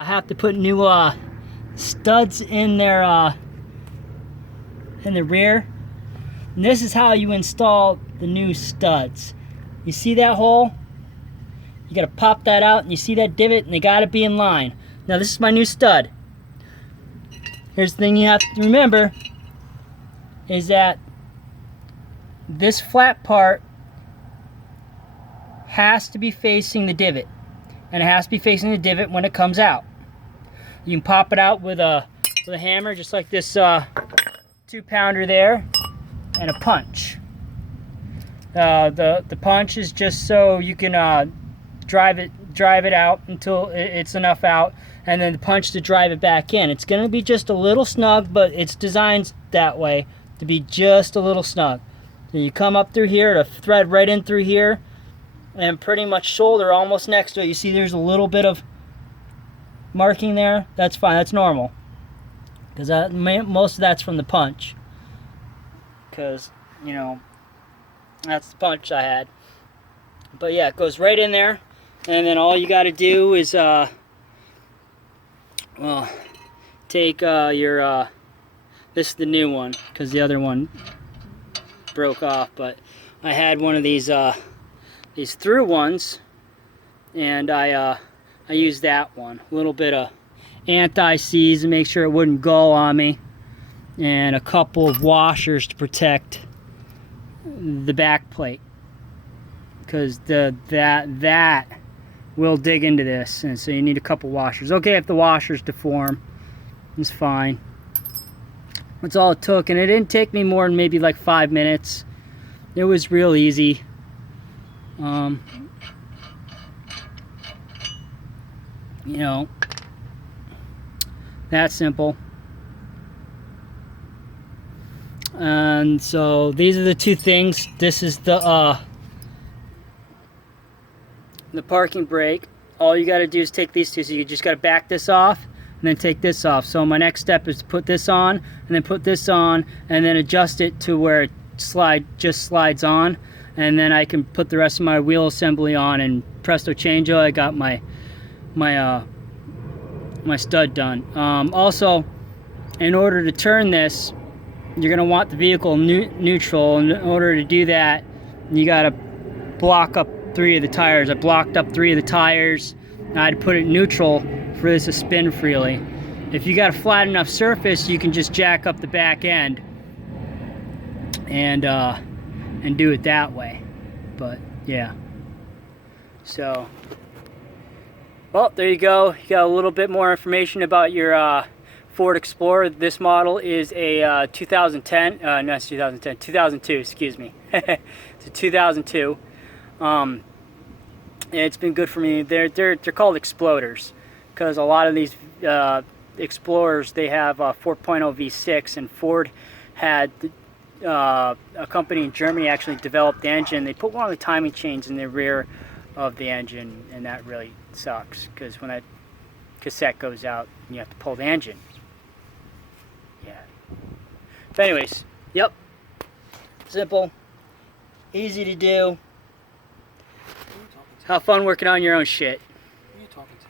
I have to put new studs in their in the rear. And this is how you install the new studs. You see that hole? You gotta pop that out, and you see that divot, and they gotta be in line. Now this is my new stud. Here's the thing you have to remember is that this flat part has to be facing the divot, and it has to be facing the divot when it comes out. You can pop it out with a hammer, just like this 2-pounder there, and a punch. The punch is just so you can drive it out until it's enough out, and then the punch to drive it back in. It's going to be just a little snug, but it's designed that way to be just a little snug. So you come up through here to thread right in through here, and pretty much shoulder almost next to it. You see there's a little bit of marking there. That's fine, that's normal, because most of that's from the punch, because you know that's the punch I had. But yeah, it goes right in there, and then all you got to do is well, take your this is the new one, because the other one broke off, but I had one of these through ones, and I used that one. A little bit of anti-seize to make sure it wouldn't gull on me, and a couple of washers to protect the back plate, because that will dig into this, and so you need a couple washers. Okay, if the washers deform, it's fine. That's all it took, and it didn't take me more than maybe like 5 minutes. It was real easy. You know, that simple. And so these are the two things. This is the parking brake. All you got to do is take these two. So you just got to back this off and then take this off. So my next step is to put this on, and then put this on, and then adjust it to where it just slides on, and then I can put the rest of my wheel assembly on, and presto changeo, I got my stud done. Also, in order to turn this, you're gonna want the vehicle neutral. In order to do that, you gotta block up 3 of the tires. I blocked up 3 of the tires. I had to put it neutral for this to spin freely. If you got a flat enough surface, you can just jack up the back end and do it that way. But yeah, so well, there you go. You got a little bit more information about your Ford Explorer. This model is a 2010, no, it's 2010, 2002, excuse me. It's a 2002. It's been good for me. They're called Exploders, because a lot of these Explorers, they have 4.0 V6, and Ford had a company in Germany actually developed the engine. They put one of the timing chains in the rear of the engine, and that really sucks, because when that cassette goes out, you have to pull the engine. Yeah. But anyways, yep. Simple, easy to do. Have fun working on your own shit.